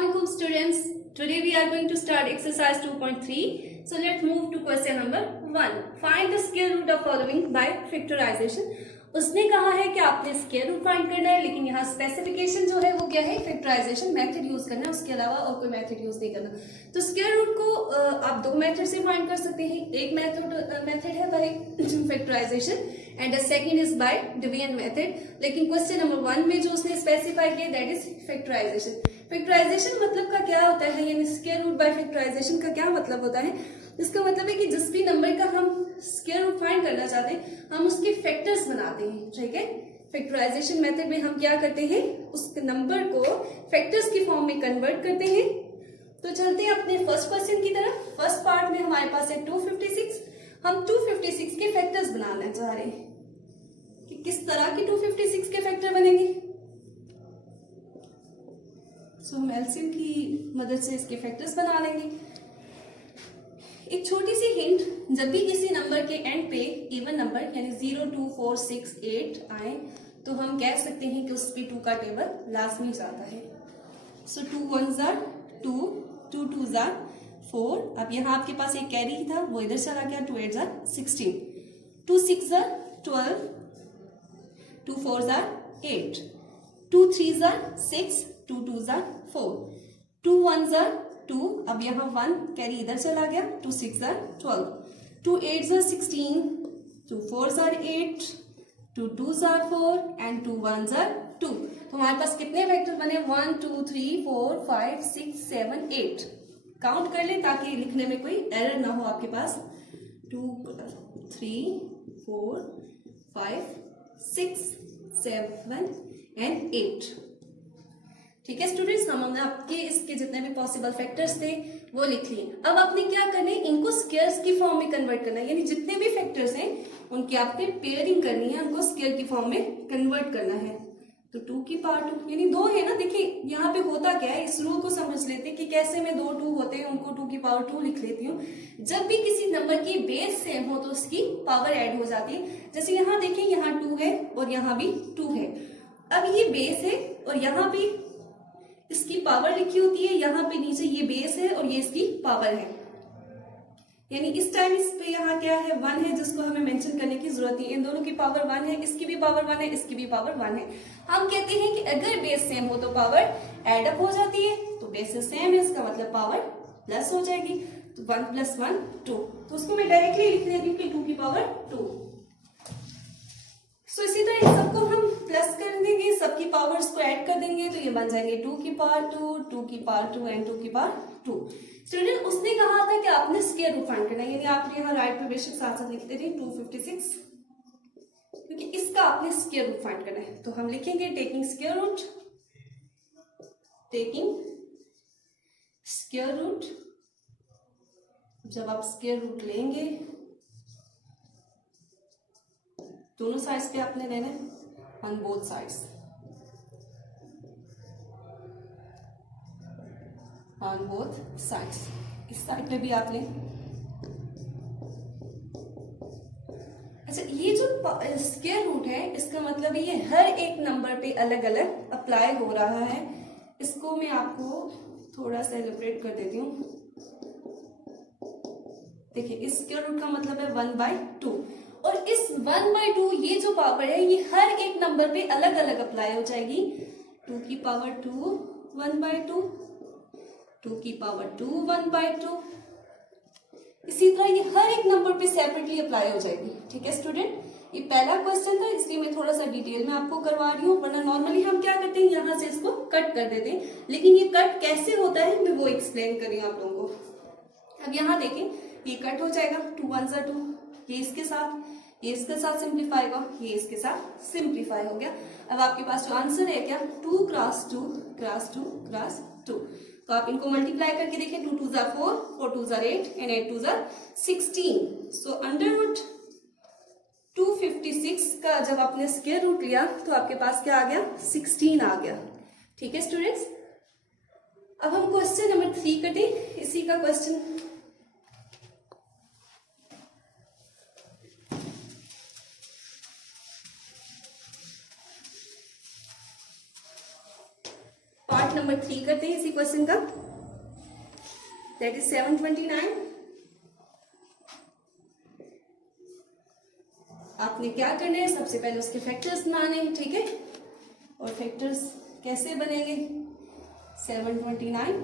Assalamualaikum students. Today we are going to start exercise 2.3. So let's move to question number 1. Find the square root of following by factorization. उसने कहा है कि आपने square root find करना है, लेकिन यहाँ स्पेसिफिकेशन जो है वो क्या है, फैक्टराइजेशन मेथड यूज करना है, उसके अलावा और कोई मेथड यूज नहीं करना। तो स्क्वायर रूट को आप दो मेथड से फाइंड कर सकते हैं। एक मेथड है by factorization and the second is by division method. लेकिन क्वेश्चन नंबर 1 में जो उसने स्पेसिफाई किया दैट इज फैक्टराइजेशन। फैक्टराइजेशन मतलब का क्या होता है, यानी स्क्वायर रूट बाय फैक्टराइजेशन का क्या मतलब होता है? इसका मतलब है कि जिस भी नंबर का हम स्क्वायर रूट फाइंड करना चाहते हैं हम उसके फैक्टर्स बनाते हैं। ठीक है, फैक्टराइजेशन मेथड में हम क्या करते हैं, उस नंबर को फैक्टर्स की फॉर्म में कन्वर्ट करते हैं। तो चलते हैं अपने फर्स्ट क्वेश्चन की तरफ। फर्स्ट पार्ट में हमारे पास है 256। हम 256 के फैक्टर्स बनाना चाह रहे हैं कि किस तरह के 256 के फैक्टर बनेंगे। सो हम एलसीएम की मदद से इसके फैक्टर्स बना लेंगे। एक छोटी सी हिंट, जब भी किसी नंबर के एंड पे इवन नंबर यानी 0, 2, 4, 6, 8 आए तो हम कह सकते हैं कि उस पे 2 का टेबल लाजमी जाता है। सो 2 1s are 2, 2 2s are 4। अब यहाँ आपके पास एक कैरी था वो इधर चला गया, 2 8s are 16, 2 6s are 12, 2 4s are 8, 2 3s are 6, 2 2s are 4, 2 1s are 2। अब यहाँ 1 कैरी इधर चला गया, 2 6s are 12, 2 8s are 16, 2 4s are 8, 2 2s are 4 and 2 1s are 2। तो हमारे पास कितने वेक्टर बने? 1 2 3 4 5 6 7 8। काउंट कर ले ताकि लिखने में कोई एरर ना हो आपके पास। 2 3 4 5 6 7 and 8। ठीक है स्टूडेंट्स, हमने आपके इसके जितने भी पॉसिबल फैक्टर्स थे वो लिख लिए। अब आपने क्या करना है, इनको स्क्वायर्स की फॉर्म में कन्वर्ट करना है, यानी जितने भी फैक्टर्स हैं उनकी आपने पेयरिंग करनी है, उनको स्क्वायर की फॉर्म में कन्वर्ट करना है। तो 2 की पावर 2 यानी 2 है ना। देखिए यहाँ पे होता क्या है, इस रूल को समझ लेते हैं कि कैसे में 2 2 होते हैं, उनको 2 की पावर 2 लिख लेती हूँ। जब भी किसी नंबर की बेस सेम हो तो उसकी पावर ऐड हो जाती है। जैसे यहाँ देखिए, यहाँ 2 है और यहाँ भी 2 है। अब ये बेस है और यहाँ भी इसकी पावर लिखी होती है, यहाँ पे नीचे ये बेस है और ये इसकी पावर है। यानी इस टाइम इस पे यहाँ क्या है, 1 है, जिसको हमें मेंशन करने की जरूरत नहीं। इन दोनों की पावर 1 है, इसकी भी पावर 1 है, इसकी भी पावर 1 है। हम कहते हैं कि अगर बेस सेम हो तो पावर एड अप हो जाती है, तो बेस सेम है इसका मतलब पावर प्लस हो जाएगी। तो 1 + 1 2। तो उसको मैं डायरेक्टली लिख देती हूँ कि 2 की पावर 2। सो इसी तरह इन सबको हम प्लस कर देंगे, सबकी पावर्स को ऐड कर देंगे तो ये बन जाएंगे 2 की पावर 2, 2 की पावर 2 एंड 2 की पावर 2। स्टूडेंट उसने कहा था कि आपने स्क्वायर रूट फाइंड करना है, यानी आप यहाँ राइट पे बेशक साथ साथ लिखते रहिए 256, क्योंकि इसका आपने स्क्वायर रूट फाइंड करना है। तो हम लिखेंगे taking square root, taking square root. जब आप स्क्वायर रूट लेंगे दोनों साइड्स पे आपने लेना है, on both sides, on both sides. इस साइड पे भी आप लें। अच्छा, ये जो स्क्वायर रूट है इसका मतलब ये हर एक नंबर पे अलग अलग अप्लाई हो रहा है। इसको मैं आपको थोड़ा सा एलिब्रेट कर देती हूँ। देखिए, इस स्क्वायर रूट का मतलब है 1/2 और इस 1/2 ये जो पावर है ये हर एक नंबर पे अलग अलग अप्लाई हो जाएगी। 2 की पावर 2 1/2, 2 की पावर 2 1/2। इसी तरह ये हर एक नंबर पे सेपरेटली अप्लाई हो जाएगी। ठीक है स्टूडेंट, ये पहला क्वेश्चन था इसलिए मैं थोड़ा सा डिटेल में आपको करवा रही हूँ, वरना नॉर्मली हम क्या करते हैं यहाँ से इसको कट कर देते हैं, लेकिन ये कट कैसे होता है मैं वो एक्सप्लेन कर रही हूँ आप लोगों को। अब यहाँ देखें, ये कट हो जाएगा, 2 1s are 2, ये इसके साथ सिंप्लीफाई होगा, ये इसके साथ सिंप्लीफाई हो गया। अब आपके पास जो आंसर है क्या, 2 × 2 × 2 × 2। तो आप इनको मल्टीप्लाई करके देखिए, 2 2s are 4, 4 2s are 8 and 8 2s are 16। So under 256 का जब आपने स्क्वायर रूट लिया तो आपके पास क्या आ गया, 16 आ गया। ठीक है स्टूडेंट्स, अब हम क्वेश्चन नंबर 3 करते हैं। इसी का क्वेश्चन पार्ट नंबर 3 करते हैं इसी क्वेश्चन का, दैट इज 729। आपने क्या करना है, सबसे पहले उसके फैक्टर्स बनाने हैं, ठीक है। और फैक्टर्स कैसे बनेंगे, 729।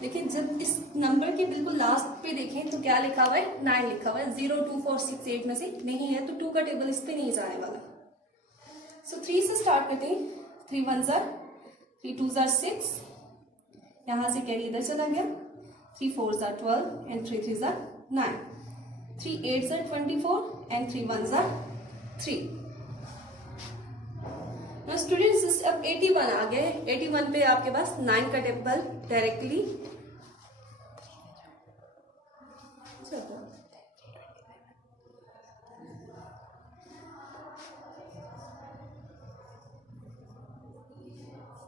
देखिए जब इस नंबर के बिल्कुल लास्ट पे देखें तो क्या लिखा हुआ है, 9 लिखा हुआ है। 0 2 4 6 8 में से नहीं है तो 2 का टेबल इस पे नहीं जाने वाला। सो 3 से स्टार्ट करते हैं। 3 1 जार 3 2 जार 6, यहां से कैरी इधर चला गया। 3 4 jar 12 and 3 3 jar 9। 3 8 jar 24 and 3 1 jar 3। Students अब 81 आ गए। 81 पे आपके पास 9 का टेबल डायरेक्टली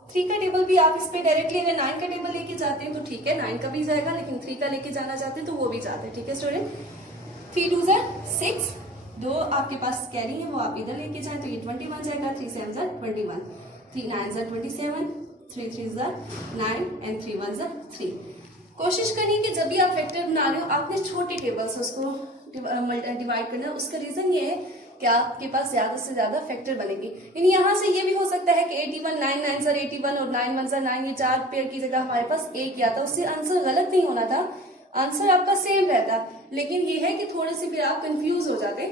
थ्री का टेबल भी आप इस पे डायरेक्टली अगर 9 का टेबल लेके जाते हैं तो ठीक है, 9 का भी जाएगा, लेकिन 3 का लेके जाना चाहते हैं तो वो भी जाते हैं, ठीक है स्टूडेंट। 3 2 जार 6, दो आपके पास कैरी है वो आप इधर लेके जाए तो ये 21 जाएगा। 3 7 jar 21, 3 9 jar 27, 3 3 jar 9 and 3 1 jar 3। कोशिश करिए कि जब भी आप फैक्टर बना रहे हो आपने छोटे टेबल से उसको डिवाइड करना है। उसका रीजन ये है कि आपके पास ज्यादा से ज्यादा फैक्टर बनेंगे। यानी यहाँ से ये भी हो सकता है कि 81 9 9 जार 81 और 9 1 जार 9, ये 4 पेयर की जगह हमारे पास एक ही आता, उससे आंसर गलत नहीं होना था, आंसर आपका सेम रहता, लेकिन ये है कि थोड़े से फिर आप कंफ्यूज हो जाते।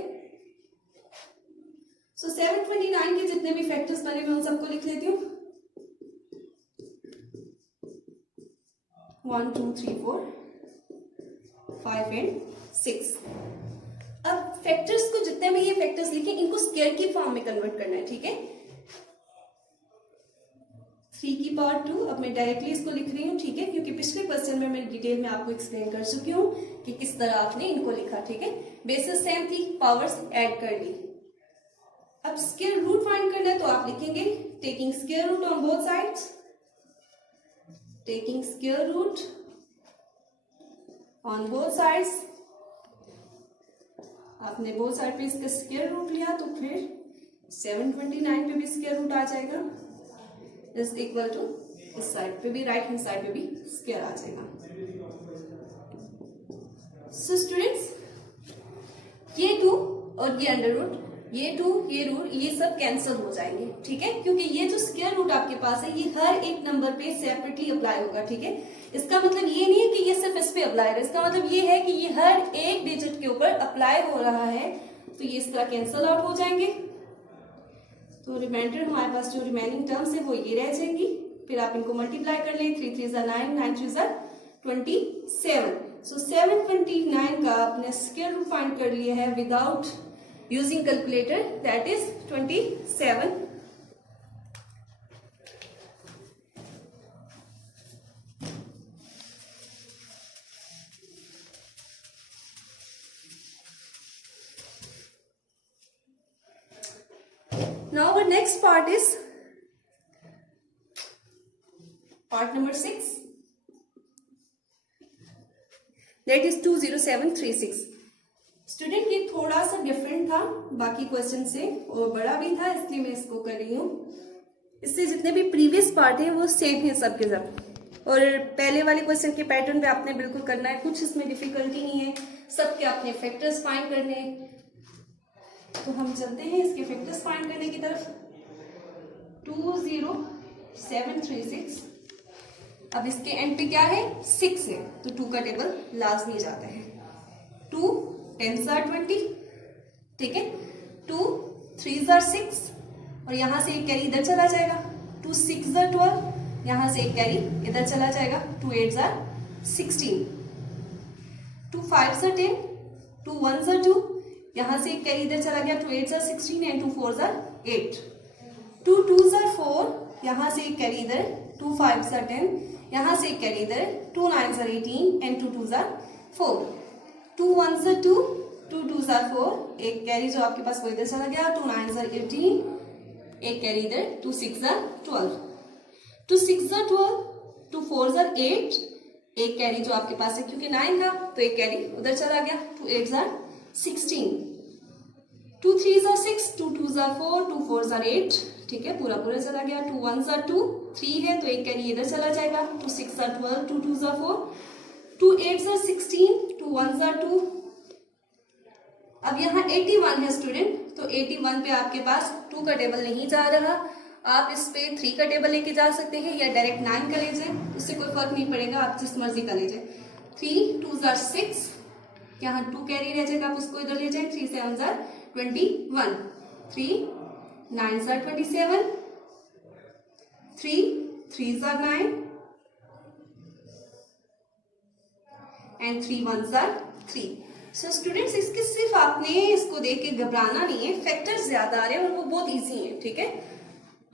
सो 729 के जितने भी फैक्टर्स बने मैं उन सबको लिख लेती हूँ। 1 2 3 4 5 एंड 6। अब फैक्टर्स को जितने भी ये फैक्टर्स लिखे इनको स्क्वायर की फॉर्म में कन्वर्ट करना है, ठीक है। 3 की पावर 2, अब मैं डायरेक्टली इसको लिख रही हूँ, ठीक है, क्योंकि पिछले क्वेश्चन में मैं डिटेल में आपको एक्सप्लेन कर चुकी हूँ कि किस तरह आपने इनको लिखा, ठीक है। बेसिस सेम थी, पावर्स ऐड कर दी। अब स्क्वायर रूट फाइंड करना है तो आप लिखेंगे taking square root on both sides, taking square root on both sides. आपने बोथ साइड पे इसका स्क्वायर रूट लिया तो फिर 729 पे भी स्क्वायर रूट आ जाएगा, इज इक्वल टू इस साइड पे भी, राइट हैंड साइड पे भी स्क्वायर आ जाएगा। सो स्टूडेंट्स ये 2 और ये अंडर रूट, ये 2 ये रूट, ये सब कैंसिल हो जाएंगे, ठीक है, क्योंकि ये जो स्क्वायर रूट आपके पास है ये हर एक नंबर पे सेपरेटली अप्लाई होगा, ठीक है। इसका मतलब ये नहीं है कि ये सिर्फ इस पे अप्लाई है, इसका मतलब ये है कि ये हर एक डिजिट के ऊपर अप्लाई हो रहा है, तो ये इस तरह कैंसिल आउट हो जाएंगे। तो रिमाइंडर हमारे पास जो रिमेनिंग टर्म्स है वो ये रह जाएंगी। फिर आप इनको मल्टीप्लाई कर लें, 3 3 जार 9, 9 3 जार 27। सो 729 का आपने स्क्वायर रूट फाइंड कर लिया है without using calculator, that is 27। Now our next part is part number 6, that is 20736। Student ये थोड़ा सा डिफरेंट था बाकी क्वेश्चन से और बड़ा भी था, इसलिए मैं इसको कर रही हूँ। इससे जितने भी प्रीवियस पार्ट हैं वो सेम है सब के सब, और पहले वाले क्वेश्चन के पैटर्न पे आपने बिल्कुल करना है, कुछ इसमें डिफिकल्टी नहीं है, सबके अपने फैक्टर्स फाइंड करने हैं। तो हम चलते हैं इसके फैक्टर्स फाइंड करने की तरफ। 20736, अब इसके एंड पे क्या है, 6 है, तो 2 का टेबल लाजमी जाता है। 2 10 जार 20, ठीक है, 2 3 जार 6 और यहां से एक कैरी इधर चला जाएगा। 2 6 जार 12, यहां से एक कैरी इधर चला जाएगा। 2 8 जार 16, 2 5 जार 10, 2 1 जार 2, यहां से एक कैरी इधर चला गया। 2 8 जार 16 एंड 2 4 जार 8, 2 2 जार 4, यहां से एक कैरी इधर। 2 5 जार 10, यहां से एक कैरी इधर। 2 9 jar 18 and 2 2 jar 4, 2 1 jar 2, 2 2 jar 4, एक कैरी जो आपके पास वो इधर चला गया। 2 9 जार 18, एक कैरी इधर। 2 6 जार 12, 2 6 जार 12, 2 4 जार 8, एक कैरी जो आपके पास है क्योंकि 9 था तो एक कैरी उधर चला गया। 2 8 जार 16, 2 3 ज़ा 6, 2 2 ज़ा 4, 2 4 ज़ा 8, ठीक है, पूरा पूरा चला गया। 2 1 ज़ा 2, 3 है तो एक कैरी इधर चला जाएगा। 2 6 ज़ा 12, 2 2 ज़ा 4, 2 8 ज़ा 16, 2 1 ज़ा 2। अब यहाँ 81 है स्टूडेंट, तो 81 पे आपके पास 2 का टेबल नहीं जा रहा, आप इस पे 3 का टेबल लेके जा सकते हैं या डायरेक्ट 9 का लीजिए, उससे कोई फर्क नहीं पड़ेगा, आप जिस मर्जी का लीजिए। 3 2 ज़ा 6, यहाँ 2 कैरी रह जाएगा, आप उसको इधर ले जाए। 3 7 ज़ा 21, 3 9 ज़ा 27, 3 3 ज़ा 9 एंड 3 1 ज़ा 3। सो स्टूडेंट्स, इसके सिर्फ आपने इसको देख के घबराना नहीं है, फैक्टर्स ज्यादा आ रहे हैं और वो बहुत इजी हैं, ठीक है।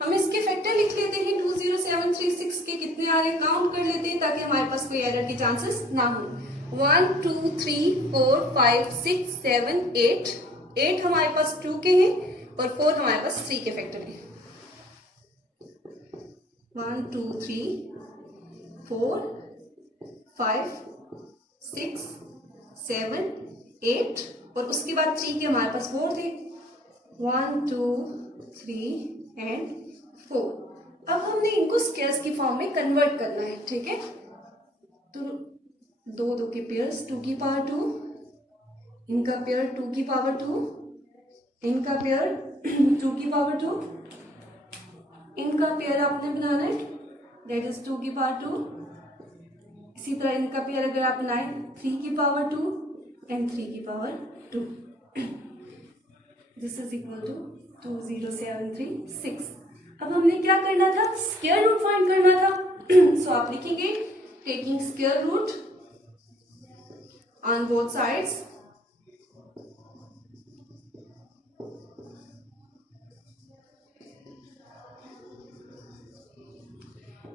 हम इसके फैक्टर लिख लेते हैं, 20736 के कितने आ रहे हैं काउंट कर लेते हैं ताकि हमारे पास कोई एरर के चांसेस ना हो। 1 2 3 4 5 6 7 8, 8 हमारे पास 2 के हैं और 4 हमारे पास 3 के फैक्टर हैं। 1 2 3 4 5 6 7 8 और उसके बाद 3 के हमारे पास 4 थे। 1 2 3 एंड 4। अब हमने इनको स्क्वायर्स की फॉर्म में कन्वर्ट करना है, ठीक है। तो 2 2 के पेयर्स 2 की पावर 2, इनका पेयर 2 की पावर 2, इनका पेयर 2 की पावर 2, इनका पेयर आपने बनाना है दैट इज 2 की पावर 2। इसी तरह इनका पेयर अगर आप बनाएं 3 की पावर 2 एंड 3 की power 2, this is equal to 20736। अब हमने क्या करना था, स्क्वायर रूट फाइंड करना था। सो आप लिखेंगे taking square root on both sides,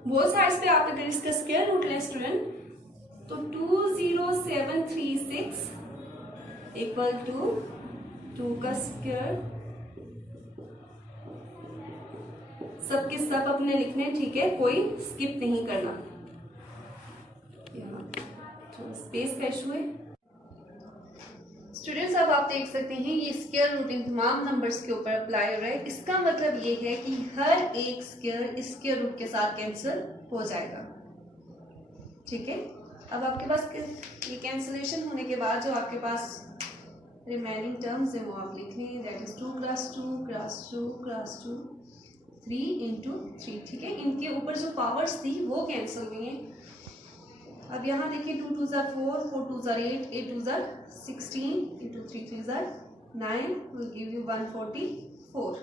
both sides पे आप अगर इसका स्क्वायर रूट लें स्टूडेंट तो 20736 इक्वल टू 2 का स्क्वायर, सबके सब अपने लिखने, ठीक है, कोई स्किप नहीं करना। यहाँ थोड़ा स्पेस का इशू है स्टूडेंट्स। अब आप देख सकते हैं ये स्क्वायर रूट इन तमाम नंबर्स के ऊपर अप्लाई हो रहा है। इसका मतलब ये है कि हर एक स्क्वायर स्क्वायर रूट के साथ कैंसिल हो जाएगा, ठीक है। अब आपके पास ये कैंसिलेशन होने के बाद जो आपके पास रिमेनिंग टर्म्स है वो आप लिख लें, that is 2 cross 2 cross 2 cross 2 3 into 3, ठीक है। इनके ऊपर जो पावर्स थी वो कैंसिल हुई हैं। अब यहाँ देखिए 2 2 ज़ा 4, 4 2 ज़ा 8, 8 2 ज़ा 16 इंटू 3 3 ज़ा 9 will give you 144।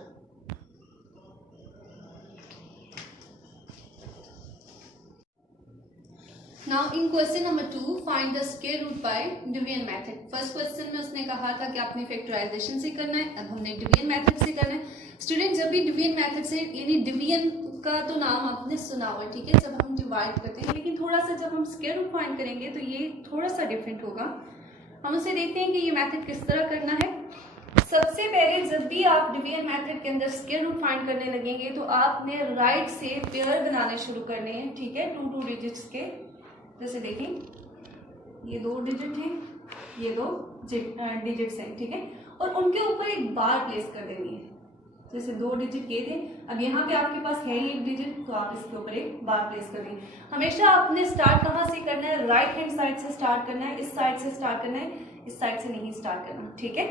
Now in question number 2 find the square root by division method। First question में उसने कहा था कि आपने फैक्टराइजेशन से करना है, अब हमने डिवीजन मेथड से करना है। स्टूडेंट जब भी डिवीजन मेथड से, यानी डिवीजन का तो नाम आपने सुना हुआ है, ठीक है, जब हम डिवाइड करते हैं, लेकिन थोड़ा सा जब हम स्क्वायर रूट फाइंड करेंगे तो ये थोड़ा सा डिफरेंट होगा। हम उसे देखते हैं कि ये मेथड किस तरह करना है। सबसे पहले जब भी आप डिवीजन मेथड के अंदर स्क्वायर रूट फाइंड करने लगेंगे तो आपने राइट से पेयर बनाने शुरू करने हैं, ठीक है, 2 2 डिजिट्स के। जैसे देखें ये 2 डिजिट हैं, ये 2 डिजिट्स हैं, ठीक है, और उनके ऊपर एक बार प्लेस कर देनी है। जैसे 2 डिजिट ये थे, अब यहाँ पे आपके पास है ही 1 डिजिट, तो आप इसके ऊपर एक बार प्लेस कर देंगे। हमेशा आपने स्टार्ट कहाँ से करना है, राइट हैंड साइड से स्टार्ट करना है, इस साइड से स्टार्ट करना है, इस साइड से नहीं स्टार्ट करना, ठीक है।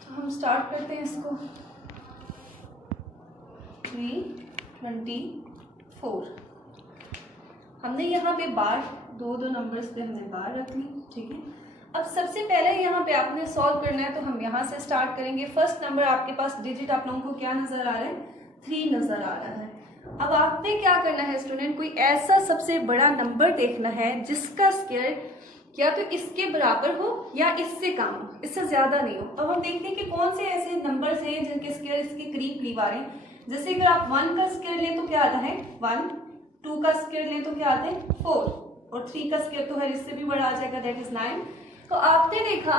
तो हम स्टार्ट करते हैं इसको 324। हमने यहाँ पे बार दो नंबर्स पे हमने बार रख ली, ठीक है। अब सबसे पहले यहाँ पे आपने सॉल्व करना है, तो हम यहाँ से स्टार्ट करेंगे। फर्स्ट नंबर आपके पास डिजिट आप लोगों को क्या नजर आ रहा है, 3 नजर आ रहा है। अब आपने क्या करना है स्टूडेंट, कोई ऐसा सबसे बड़ा नंबर देखना है जिसका स्क्वायर या तो इसके बराबर हो या इससे कम हो, इससे ज्यादा नहीं हो। अब हम देखते हैं कि कौन से ऐसे नंबर्स हैं जिनके स्क्वायर इसके करीब करीब आ रहे हैं। जैसे अगर आप 1 का स्क्वायर लें तो क्या आता है 1, 2 का स्क्वायर लें तो क्या आता है 4, और 3 का स्क्वायर तो है इससे भी बड़ा आ जाएगा, दैट इज 9। तो आपने देखा,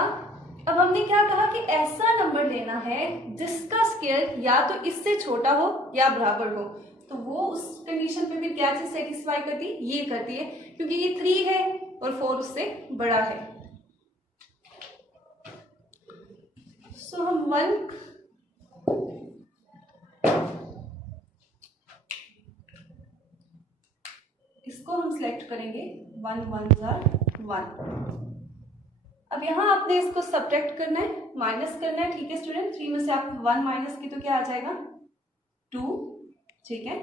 अब हमने क्या कहा कि ऐसा नंबर लेना है जिसका स्क्वायर या तो इससे छोटा हो या बराबर हो। तो वो उस कंडीशन पे भी क्या चीज सेटिस्फाई करती है, ये करती है, क्योंकि ये 3 है और 4 उससे बड़ा है। सो हम 1 इसको हम सिलेक्ट करेंगे, 1 1 1। अब यहाँ आपने इसको सब्ट्रैक्ट करना है, माइनस करना है, ठीक है स्टूडेंट। 3 में से आप 1 माइनस की तो क्या आ जाएगा 2, ठीक है।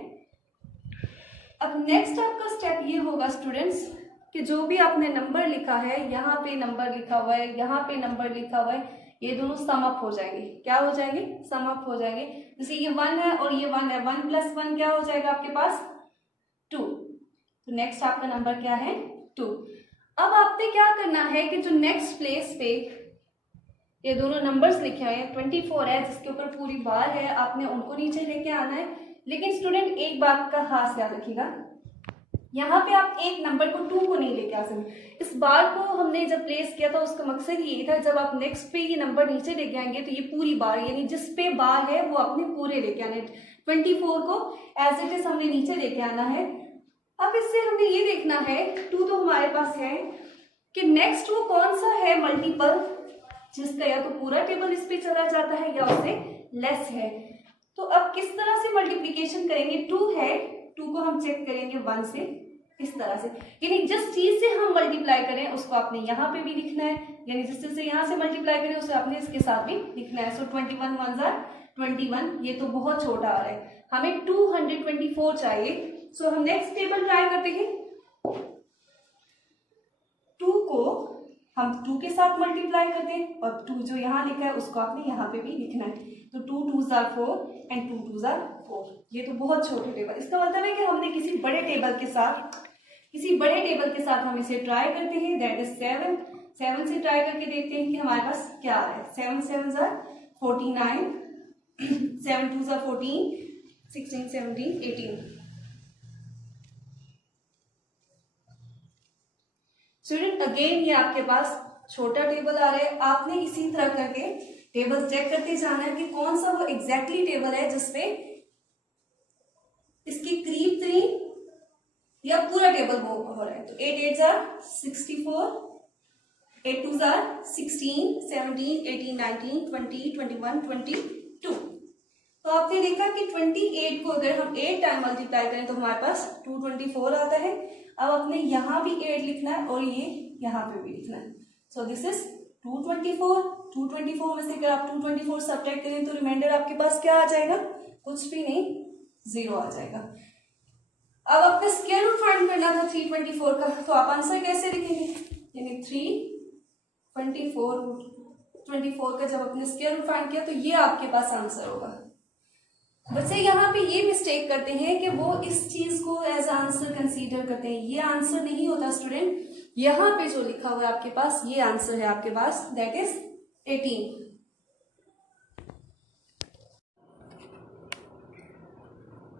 अब नेक्स्ट आपका स्टेप ये होगा स्टूडेंट्स कि जो भी आपने नंबर लिखा है, यहाँ पे नंबर लिखा हुआ है, यहाँ पे नंबर लिखा हुआ है, ये दोनों सम अप हो जाएंगे। क्या हो जाएंगे? सम अप हो जाएंगे। जैसे ये 1 है और ये 1 है, 1 + 1 क्या हो जाएगा आपके पास 2। तो नेक्स्ट आपका नंबर क्या है 2। अब आपने क्या करना है कि जो नेक्स्ट प्लेस पे ये दोनों नंबर्स लिखे हुए हैं, 24 है जिसके ऊपर पूरी बार है, आपने उनको नीचे लेके आना है। लेकिन स्टूडेंट एक बात का खास ध्यान रखिएगा, यहाँ पे आप एक नंबर को 2 को नहीं लेके आ सकते। इस बार को हमने जब प्लेस किया था उसका मकसद ये था, जब आप नेक्स्ट पे ये नंबर नीचे लेके आएंगे तो ये पूरी बार यानी जिस पे बार है वो अपने पूरे लेके आने, 24 को एज इट इज हमने नीचे लेके आना है। अब इससे हमने ये देखना है 2 तो हमारे पास है कि नेक्स्ट वो कौन सा है मल्टीपल जिसका या तो पूरा टेबल इस पे चला जाता है या उससे लेस है। तो अब किस तरह से मल्टीप्लिकेशन करेंगे, 2 है, 2 को हम चेक करेंगे 1 से, इस तरह से। यानी जिस चीज से हम मल्टीप्लाई करें उसको आपने यहाँ पे भी लिखना है, यानी जिस चीज से यहाँ से मल्टीप्लाई करें उसे आपने इसके साथ भी लिखना है। सो 21 1 जार 21, ये तो बहुत छोटा आ रहा है, हमें 224 चाहिए। सो हम नेक्स्ट टेबल ट्राई करते हैं। 2 को हम 2 के साथ मल्टीप्लाई करते हैं और 2 जो यहाँ लिखा है उसको आपने यहाँ पे भी लिखना है। तो 2 2 जार 4 एंड 2 2 जार 4, ये तो बहुत छोटे टेबल। इसका मतलब है कि हमने किसी बड़े टेबल के साथ हम इसे ट्राई करते हैं, दैट इज 7 से ट्राई करके देखते हैं कि हमारे पास क्या आ रहा है। 7 7 जार 49, 7 2 जार 14, 16 17 18। स्टूडेंट अगेन ये आपके पास छोटा टेबल आ रहा है, आपने इसी तरह करके टेबल चेक करते जाना है कि कौन सा वो एग्जैक्टली टेबल है जिसपे इसकी करीब 3 या पूरा टेबल हो रहा है। तो 8 8 जार 64, 8 2 जार 16, 17 18 19 20 21 22। तो आपने देखा कि 28 को अगर हम 8 टाइम मल्टीप्लाई करें तो हमारे पास 224 आता है। अब आपने यहाँ भी 8 लिखना है और ये यहाँ पे भी लिखना है। सो दिस इज 224 में से अगर आप 224 सब्ट्रैक्ट करें तो रिमाइंडर आपके पास क्या आ जाएगा? कुछ भी नहीं, 0 आ जाएगा। अब आपने स्क्वायर रूट फाइंड करना था 324 का, तो आप आंसर कैसे लिखेंगे? यानी 324 का जब आपने स्क्वायर रूट फाइंड किया तो ये आपके पास आंसर होगा। बच्चे यहाँ पे ये मिस्टेक करते हैं कि वो इस चीज को एज आंसर कंसीडर करते हैं, ये आंसर नहीं होता स्टूडेंट। यहाँ पे जो लिखा हुआ है आपके पास ये आंसर है आपके पास, that is 18।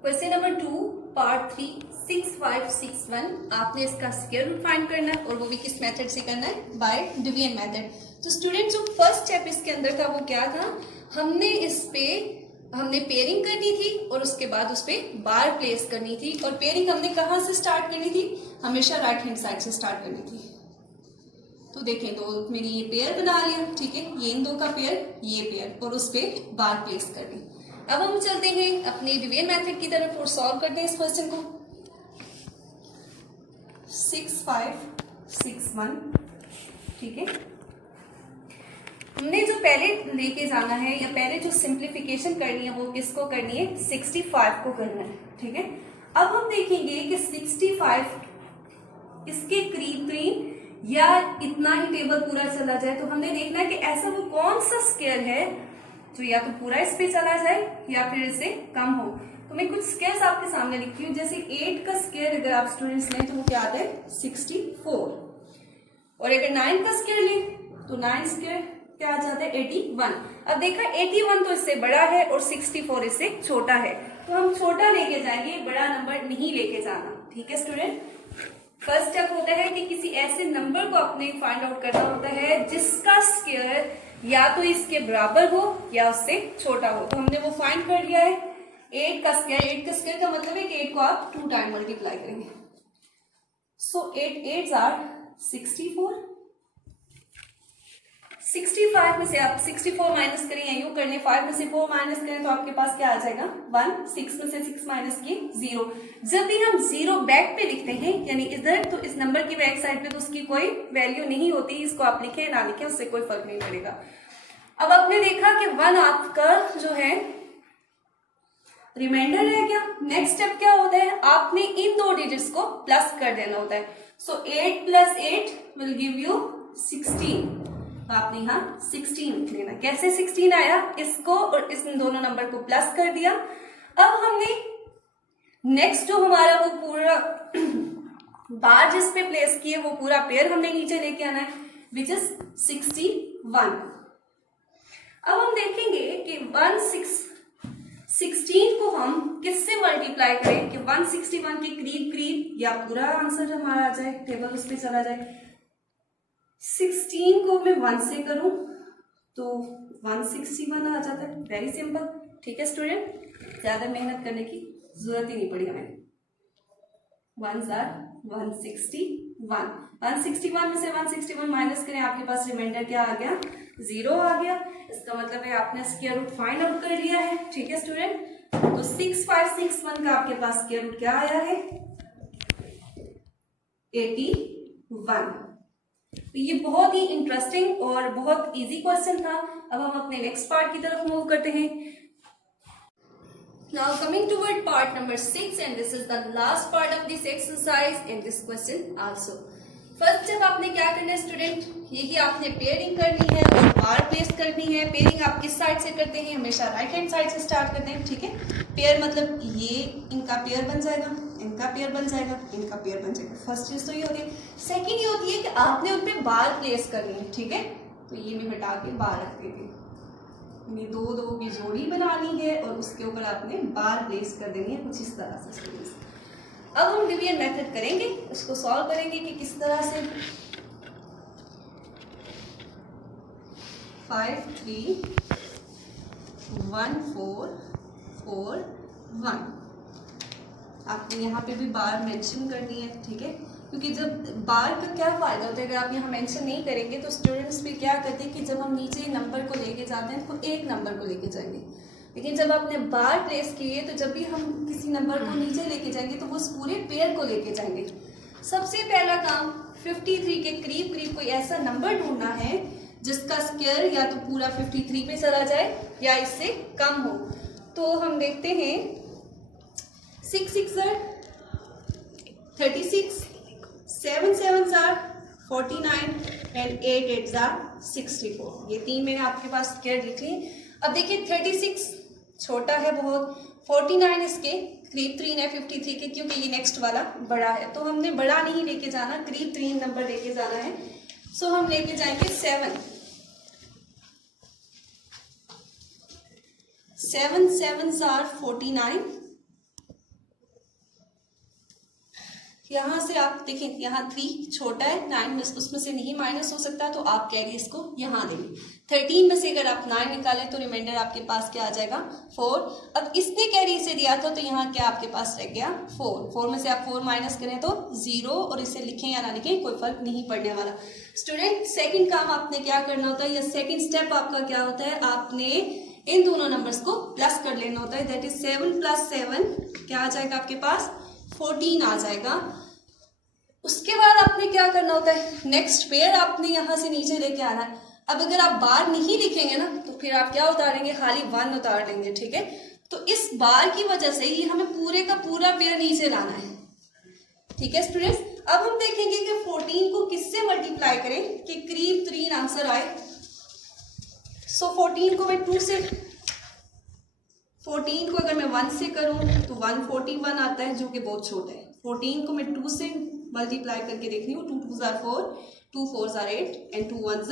Question number 2 part 3 6561। आपने इसका स्क्वायर रूट फाइंड करना है और वो भी किस मेथड से करना है? Bye division method. तो स्टूडेंट जो फर्स्ट स्टेप इसके अंदर था वो क्या था? हमने पेयरिंग करनी थी और उसके बाद उस पर बार प्लेस करनी थी। और पेयरिंग हमने कहाँ से स्टार्ट करनी थी? हमेशा राइट हैंड साइड से स्टार्ट करनी थी। तो देखें, तो मैंने ये पेयर बना लिया, ठीक है, ये इन दो का पेयर, ये पेयर, और उस पर बार प्लेस कर दी। अब हम चलते हैं अपने डिवीजन मेथड की तरफ और सॉल्व करते हैं इस क्वेश्चन को। 6561, ठीक है। हमने जो पहले लेके जाना है या पहले जो सिंप्लीफिकेशन करनी है वो किसको करनी है? 65 को करना है, ठीक है। अब हम देखेंगे कि 65 इसके करीब या इतना ही टेबल पूरा चला जाए, तो हमने देखना है कि ऐसा वो कौन सा स्क्वायर है जो या तो पूरा इस पे चला जाए या फिर इससे कम हो। तो मैं कुछ स्क्वायर्स आपके सामने लिखती हूँ। जैसे 8 का स्क्वायर अगर आप स्टूडेंट्स लें तो वो क्या आता है? 64। और अगर 9 का स्क्वायर लें तो 9 स्क्वायर क्या आ जाता है? 81। अब देखा 81 तो इससे बड़ा है और 64 इससे छोटा है, तो हम छोटा लेके जाएंगे, बड़ा नंबर नहीं लेके जाना, ठीक है स्टूडेंट। फर्स्ट स्टेप होता है कि किसी ऐसे नंबर को अपने फाइंड आउट करना होता है जिसका स्क्वायर या तो इसके बराबर हो या उससे छोटा हो। तो हमने वो फाइंड कर लिया है। 8 का स्क्वायर का मतलब है कि 8 को आप 2 टाइम मल्टीप्लाई करेंगे। सो 8 8 आर 64, 65 में से आप 64 माइनस करें या यूं कर लें, 5 में से 4 माइनस करें तो आपके पास क्या आ जाएगा 1, 6 में से 6 माइनस किए 0। जब भी हम 0 बैक पे लिखते हैं यानी इधर, तो इस नंबर की बैक साइड पे तो उसकी कोई वैल्यू नहीं होती, इसको आप लिखें ना लिखें उससे कोई फर्क नहीं पड़ेगा। अब आपने देखा कि 1 आपका जो है रिमाइंडर रह गया। नेक्स्ट स्टेप क्या होता है, आपने इन दो डिजिट्स को प्लस कर देना होता है। सो 8 + 8 विल गिव यू 16। तो आपने यहाँ 16 लिख लेना। कैसे 16 आया, इसको और इस दोनों नंबर को प्लस कर दिया। अब हमने नेक्स्ट जो हमारा वो पूरा बार जिस पे प्लेस किए वो पूरा पेयर हमने नीचे लेके आना है, विच इज 61। अब हम देखेंगे कि 16 को हम किससे मल्टीप्लाई करें कि 161 के करीब करीब या पूरा आंसर हमारा आ जाए, टेबल उस पर चला जाए। 16 को मैं 1 से करूं तो 161 आ जाता है। Very simple. ठीक है स्टूडेंट, ज्यादा मेहनत करने की जरूरत ही नहीं पड़ी हमें। 1 * 161। 161 में से 161 माइनस करें, आपके पास रिमाइंडर क्या आ गया 0 आ गया। इसका मतलब है आपने स्क्वायर रूट फाइंड आउट कर लिया है। ठीक है स्टूडेंट, तो 6561 का आपके पास स्क्वायर रूट क्या आया है 81। तो ये बहुत ही इंटरेस्टिंग और बहुत इजी क्वेश्चन था। अब हम अपने नेक्स्ट पार्ट की तरफ मूव करते हैं। Now coming toward part number 6 and this is the last part of this exercise and this question also. First step आपने क्या करना है स्टूडेंट, यही आपने पेयरिंग करनी है और बार प्लेस करनी है। पेयरिंग आप किस साइड से करते हैं, हमेशा राइट हैंड साइड से स्टार्ट करते हैं। ठीक है, पेयर मतलब ये इनका पेयर बन जाएगा, इनका पेयर बन जाएगा, इनका पेयर बन जाएगा। फर्स्ट चीज तो ये होती है। सेकंड ये होती है कि आपने उन पे बार प्लेस करनी है। ठीक है, तो ये मैं हटा के बार रख देती हूँ। ये 2 की जोड़ी बनानी है और उसके ऊपर आपने बार प्लेस कर देनी है कुछ इस तरह से स्टूडेंट्स। अब हम डिवीजन मेथड करेंगे, उसको सॉल्व करेंगे कि किस तरह से। 5 3 1 4 4 1। आपको यहाँ पे भी बार मेंशन करनी है। ठीक है, क्योंकि जब बार का क्या फायदा होता है, अगर आप यहाँ मेंशन नहीं करेंगे तो स्टूडेंट्स भी क्या करते हैं कि जब हम नीचे नंबर को लेके जाते हैं तो एक नंबर को लेके जाएंगे, लेकिन जब आपने बार प्लेस किए तो जब भी हम किसी नंबर को नीचे लेके जाएंगे तो वो उस पूरे पेयर को लेके जाएंगे। सबसे पहला काम 53 के करीब करीब कोई ऐसा नंबर ढूंढना है जिसका स्क्वायर या तो पूरा 53 पे चला जाए या इससे कम हो। तो हम देखते हैं 6 6 36, 7 7 49 एंड 8 8 64। ये 3 मैंने आपके पास स्क्वायर लिख ली। अब देखिए 36 छोटा है बहुत, 49 इसके करीब 3 है 53 के, क्योंकि ये नेक्स्ट वाला बड़ा है। तो हमने बड़ा नहीं लेके जाना, करीब 3 नंबर लेके जाना है। सो हम लेके जाएंगे 7 7 49। यहाँ से आप देखें, यहाँ 3 छोटा है, 9 में उसमें से नहीं माइनस हो सकता, तो आप कैरी इसको यहाँ देंगे। 13 में से अगर आप 9 निकालें तो रिमाइंडर आपके पास क्या आ जाएगा 4। अब इसने कैरी इसे दिया था तो यहाँ क्या आपके पास रह गया 4। 4 में से आप 4 माइनस करें तो 0, और इसे लिखें या ना लिखें कोई फर्क नहीं पड़ने वाला। स्टूडेंट सेकंड काम आपने क्या करना होता है, या सेकंड स्टेप आपका क्या होता है, आपने इन दोनों नंबर्स को प्लस कर लेना होता है। दैट इज 7 + 7 क्या आ जाएगा आपके पास 14 आ जाएगा। उसके बाद आपने क्या करना होता है, नेक्स्ट पेयर आपने यहां से नीचे लेके आना है। अब अगर आप बार नहीं लिखेंगे ना तो फिर आप क्या उतारेंगे, खाली 1 उतार लेंगे। ठीक है, तो इस बार की वजह से ही हमें पूरे का पूरा पेयर नीचे लाना है। ठीक है स्टूडेंट्स, अब हम देखेंगे कि 14 को किससे मल्टीप्लाई करें कि करीब 3 आंसर आए। सो 14 को मैं 2 से, 14 को अगर मैं 1 से करूं तो 141 आता है, जो कि बहुत छोटा है। 14 को मैं 2 से मल्टीप्लाई करके देख रही हूँ, 2 2 = 4, 2 4 = 8 एंड 2 1 =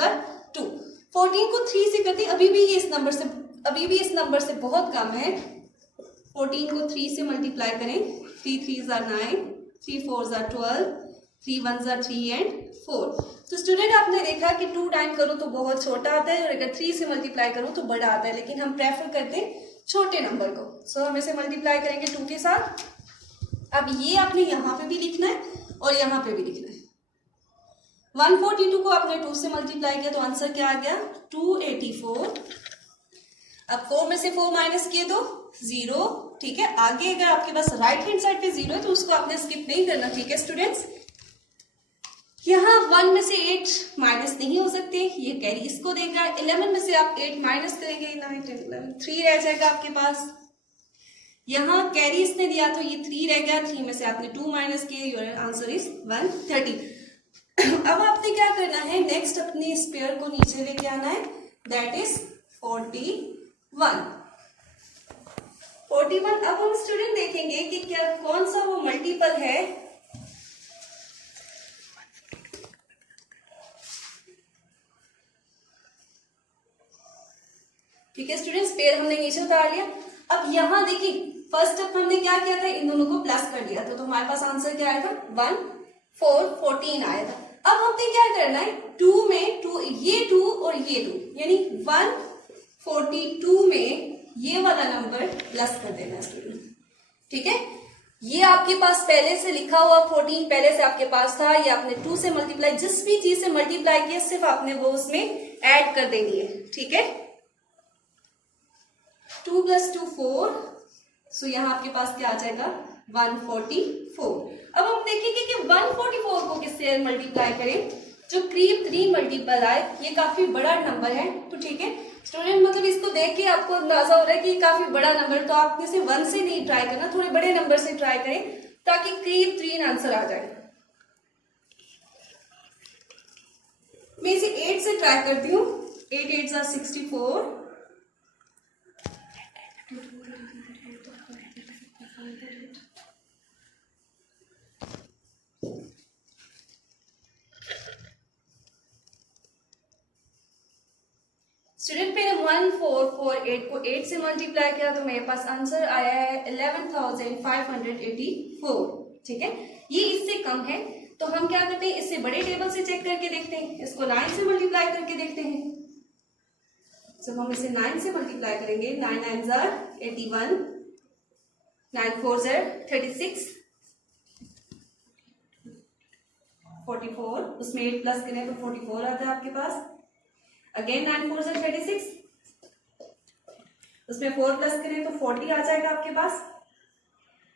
2। 14 को 3 से करते, अभी भी इस नंबर से बहुत कम है। 14 को 3 से मल्टीप्लाई करें, 3 3 = 9, 3 4 = 12, 3 1 = 3 एंड 4। तो स्टूडेंट आपने देखा कि 2 टाइम करो तो बहुत छोटा आता है और अगर 3 से मल्टीप्लाई करो तो बड़ा आता है, लेकिन हम प्रेफर करते हैं छोटे नंबर को। सो हम इसे मल्टीप्लाई करेंगे 2 के साथ। अब ये आपने यहाँ पे भी लिखना है और यहाँ पे भी लिखना है। 142 को आपने 2 से मल्टीप्लाई किया तो आंसर क्या आ गया 284। अब 4 में से 4 माइनस किए तो 0। ठीक है, आगे अगर आपके पास राइट हैंड साइड पे 0 है तो उसको आपने स्किप नहीं करना। ठीक है स्टूडेंट्स, यहाँ 1 में से 8 माइनस नहीं हो सकते, ये कैरी इसको देख रहा है। 11 में से आप 8 माइनस करेंगे 9 10 11 3 रह जाएगा आपके पास। यहाँ कैरी इसने दिया तो ये 3 रह गया, 3 में से आपने 2 माइनस किए, योर आंसर इज 130। अब आपने क्या करना है, नेक्स्ट अपने स्पेयर को नीचे लेके आना है, दैट इज 41। अब हम स्टूडेंट देखेंगे कि क्या कौन सा वो मल्टीपल है ठीक है स्टूडेंट्स, पेयर हमने नीचे उतार लिया। अब यहाँ देखिए फर्स्ट स्टेप हमने क्या किया था, इन दोनों को प्लस कर दिया था, तो हमारे पास आंसर क्या आया था 1 4 14 आया था। अब हमने क्या करना है, 2 में 2 ये 2 और ये 2 यानी 142 में ये वाला नंबर प्लस कर देना है स्टूडेंट। ठीक है, ये आपके पास पहले से लिखा हुआ 14 पहले से आपके पास था, ये आपने 2 से मल्टीप्लाई, जिस भी चीज से मल्टीप्लाई किया सिर्फ आपने वो उसमें ऐड कर देनी है। ठीक है, 2 + 2 4, सो यहाँ आपके पास क्या आ जाएगा 144। अब हम देखेंगे कि 144 को किससे मल्टीप्लाई करें, जो करीब 3 मल्टीपल आए, ये काफी बड़ा नंबर है। तो ठीक है स्टूडेंट, मतलब इसको देख के आपको अंदाजा हो रहा है कि काफी बड़ा नंबर, तो आप इसे 1 से नहीं ट्राई करना, थोड़े बड़े नंबर से ट्राई करें ताकि करीब 3 आंसर आ जाए। मैं इसे 8 से ट्राई करती हूँ, 8 8 are 64। स्टूडेंट मैंने 1448 को 8 से मल्टीप्लाई किया तो मेरे पास आंसर आया है 11,584। ठीक है, ये इससे कम है तो हम क्या करते हैं, इससे बड़े टेबल से चेक करके देखते हैं, इसको 9 से मल्टीप्लाई करके देखते हैं। जब हम इसे 9 से मल्टीप्लाई करेंगे, 9 9s are 81, 9 4s are 36, 44, उसमें 8 प्लस करें तो 44 आता है आपके पास। अगेन 9 4s are 36, उसमें 4 प्लस करें तो 40 आ जाएगा आपके पास।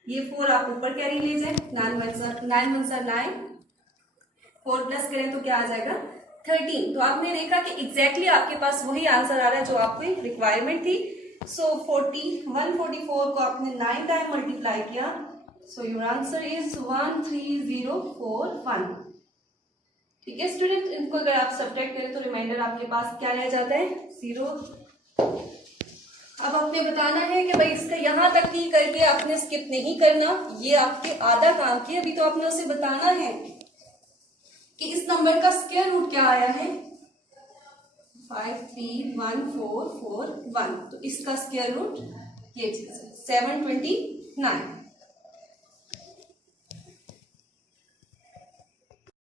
ये 4 आप ऊपर कैरी ले जाए, 9 1s are 9, 4 प्लस करें तो क्या आ जाएगा 13। तो आपने देखा कि एग्जैक्टली आपके पास वही आंसर आ रहा है जो आपकी रिक्वायरमेंट थी। सो 144 को आपने 9 टाइम मल्टीप्लाई किया, सो योर आंसर इज 13041। ठीक है स्टूडेंट, इनको अगर आप सब्ट्रैक्ट करें तो रिमाइंडर आपके पास क्या रह जाता है 0। अब आपने बताना है कि भाई इसका यहां तक ही करके आपने स्किप नहीं करना, ये आपके आधा काम किया। अभी तो आपने उसे बताना है कि इस नंबर का स्क्वायर रूट क्या आया है, 5314441, तो इसका स्क्वायर रूट ये चीज है 729।